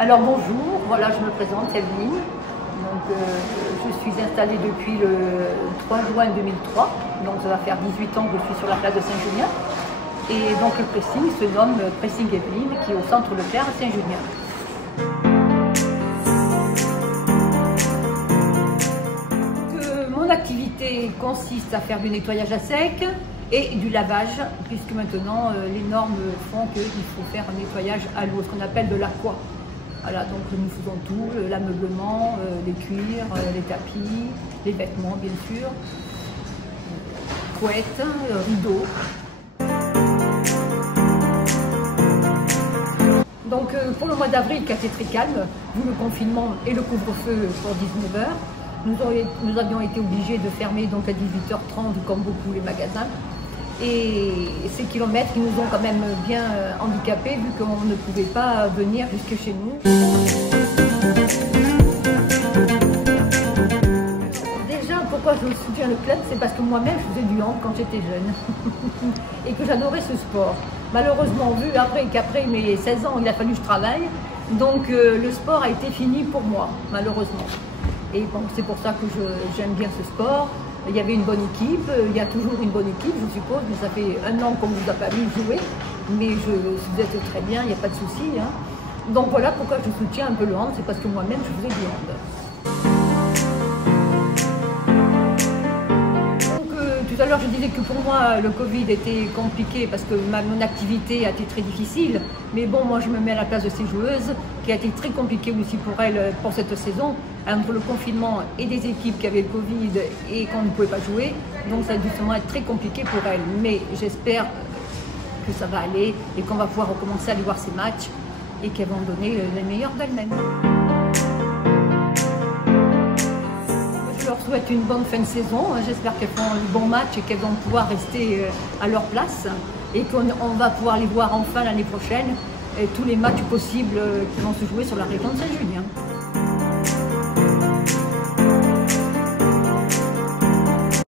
Alors bonjour, voilà je me présente, Evelyne. Je suis installée depuis le 3 juin 2003, donc ça va faire 18 ans que je suis sur la place de Saint-Julien. Et donc le pressing se nomme Pressing Evelyne, qui est au centre Leclerc à Saint-Julien. Mon activité consiste à faire du nettoyage à sec et du lavage, puisque maintenant les normes font qu'il faut faire un nettoyage à l'eau, ce qu'on appelle de l'aqua. Voilà, donc nous faisons tout, l'ameublement, les cuirs, les tapis, les vêtements bien sûr, couettes, rideaux. Donc pour le mois d'avril qui a été très calme, vu le confinement et le couvre-feu pour 19 h, nous avions été obligés de fermer donc à 18 h 30 comme beaucoup les magasins. Et ces kilomètres qui nous ont quand même bien handicapés vu qu'on ne pouvait pas venir jusque chez nous. Déjà, pourquoi je soutiens le club, c'est parce que moi-même je faisais du hand quand j'étais jeune et que j'adorais ce sport. Malheureusement, vu qu'après mes 16 ans, il a fallu que je travaille, donc le sport a été fini pour moi, malheureusement. Et bon, c'est pour ça que j'aime bien ce sport. Il y avait une bonne équipe, il y a toujours une bonne équipe, je suppose, mais ça fait un an qu'on ne vous a pas vu jouer. Mais vous êtes très bien, il n'y a pas de souci. Hein. Donc voilà pourquoi je soutiens un peu le hand, c'est parce que moi-même je faisais du hand. Tout à l'heure, je disais que pour moi, le Covid était compliqué parce que mon activité a été très difficile. Mais bon, moi, je me mets à la place de ces joueuses, qui a été très compliqué aussi pour elles pour cette saison, entre le confinement et des équipes qui avaient le Covid et qu'on ne pouvait pas jouer. Donc, ça a dû justement être très compliqué pour elles. Mais j'espère que ça va aller et qu'on va pouvoir recommencer à aller voir ces matchs et qu'elles vont donner le meilleur d'elles-mêmes. Je leur souhaite une bonne fin de saison. J'espère qu'elles font un bon match et qu'elles vont pouvoir rester à leur place et qu'on va pouvoir les voir enfin l'année prochaine et tous les matchs possibles qui vont se jouer sur la région de Saint-Julien.